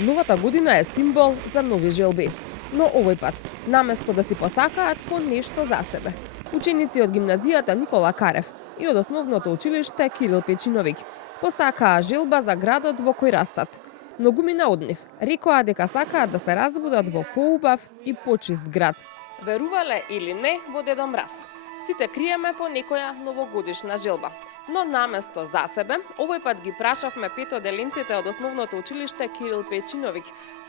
Новата година е символ за нови желби. Но овој пат, наместо да си посакаат по нешто за себе. Ученици од гимназијата Никола Карев и од основното училиште Кирил Печиновиќ посакаа желба за градот во кој растат. Многумина од нив рекоа дека сакаат да се разбудат во поубав и почист град. Верувале или не во Дедо Мраз, сите криеме по некоја новогодишна желба. Но наместо за себе, овој пат ги прашавме петоделинците од основното училиште Кирил Печиновиќ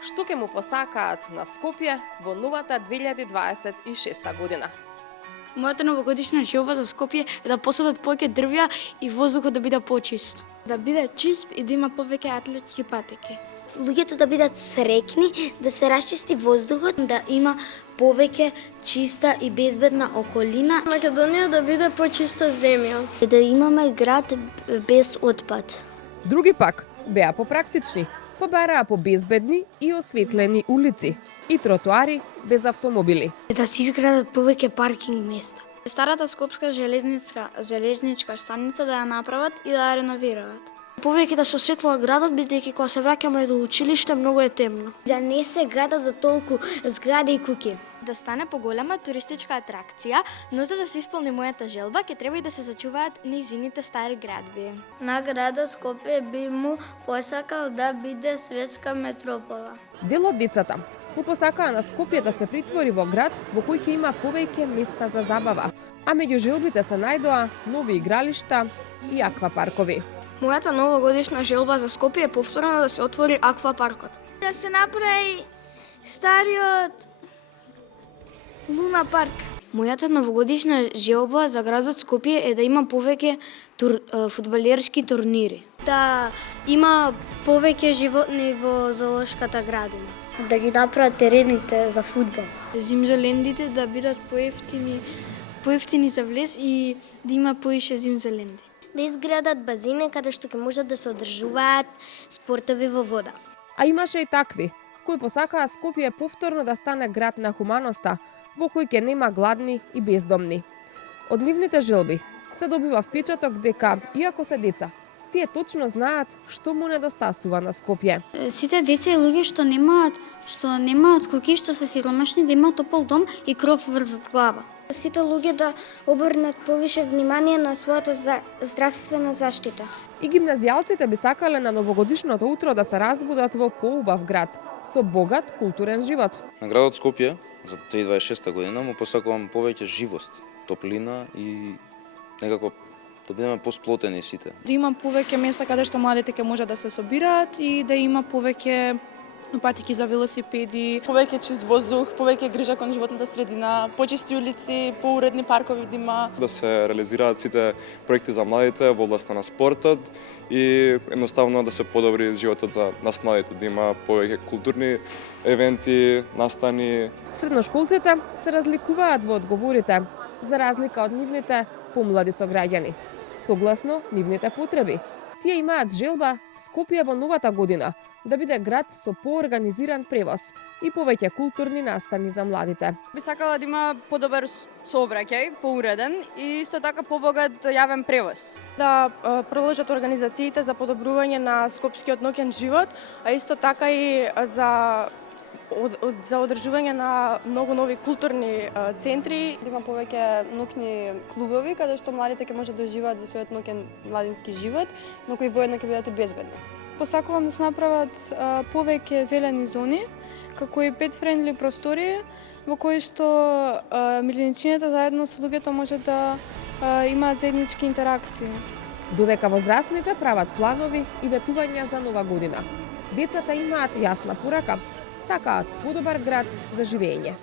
што ќе му посакаат на Скопје во новата 2026 година. Мојата новогодишна желба за Скопје е да посадат повеќе дрвја и воздухот да биде почист. Да биде чист и да има повеќе атлетски патеки. Луѓето да бидат среќни, да се расчисти воздухот, Да има повеќе чиста и безбедна околина. Македонија да биде почиста земја. и да имаме град без отпад. Други пак беа попрактични, побараа по безбедни и осветлени улици и тротоари без автомобили. Да се изградат повеќе паркинг места. Старата скопска железничка станица да ја направат и да ја реновираат. Повеќе да се осветлува градот, бидејќи кога се враќаме до училиште многу е темно. Да не се градат за толку згради и куќи. Да стане поголема туристичка атракција, но за да се исполни мојата желба, ќе треба и да се зачуваат нејзините стари градби. На градот Скопје би му посакал да биде светска метропола. Дел од децата му посакаа на Скопје да се притвори во град во кој ќе има повеќе места за забава, а меѓу желбите се најдоа нови игралишта и аквапаркови. Мојата новогодишна желба за Скопје е повторно да се отвори аквапаркот. Да се направи стариот Луна парк. Мојата новогодишна желба за градот Скопје е да има повеќе фудбалерски турнири. Да има повеќе животни во зоолошката градина. Да ги направат терените за фудбал. Зимзелендите да бидат поевтини за влез и да има поише зимзеленди. Да изградат базини каде што ќе можат да се одржуваат спортови во вода. А имаше и такви кои посакаа Скопје повторно да стане град на хуманоста, во кој ќе нема гладни и бездомни. Од нивните желби се добива впечаток дека, иако се деца, тие точно знаат што му недостасува на Скопје. Сите деца и луѓе што немаат куќи, што се сиромашни, да имаат топол дом и кров врз глава. Сите луѓе да обрнат повише внимание на својата здравствена заштита. И гимназијалците би сакале на новогодишното утро да се разбудат во поубав град со богат културен живот. На градот Скопје за 2026 година му посакувам повеќе живост, топлина и некако да бидеме посплотени сите. Да има повеќе места каде што младите ќе можат да се собираат и да има повеќе патеки за велосипеди, повеќе чист воздух, повеќе грижа кон животната средина, почисти улици, поуредни паркови да има. Да се реализираат сите проекти за младите во областта на спортот и едноставно да се подобри животот за нас младите, да има повеќе културни евенти, настани. Средношколците се разликуваат во одговорите, за разлика од нивните помлади сограѓани. Согласно нивните потреби, тие имаат желба Скопје во новата година да биде град со поорганизиран превоз и повеќе културни настани за младите. Би сакала да има подобар сообраќај, поуреден и исто така побогат јавен превоз. Да продолжат организациите за подобрување на скопскиот ноќен живот, а исто така и за одржување на многу нови културни центри. Да има повеќе ноќни клубови каде што младите ќе можат да уживаат во својот ноќен младински живот, но кои воедно ќе бидат и безбедни. Посакувам да се направат повеќе зелени зони, како и pet-friendly простори, во кои што милионичината заедно со луѓето можат да имаат заеднички интеракции. Додека возрастните прават планови и ветувања за нова година, децата имаат јасна порака, сакаат подобар град за живење.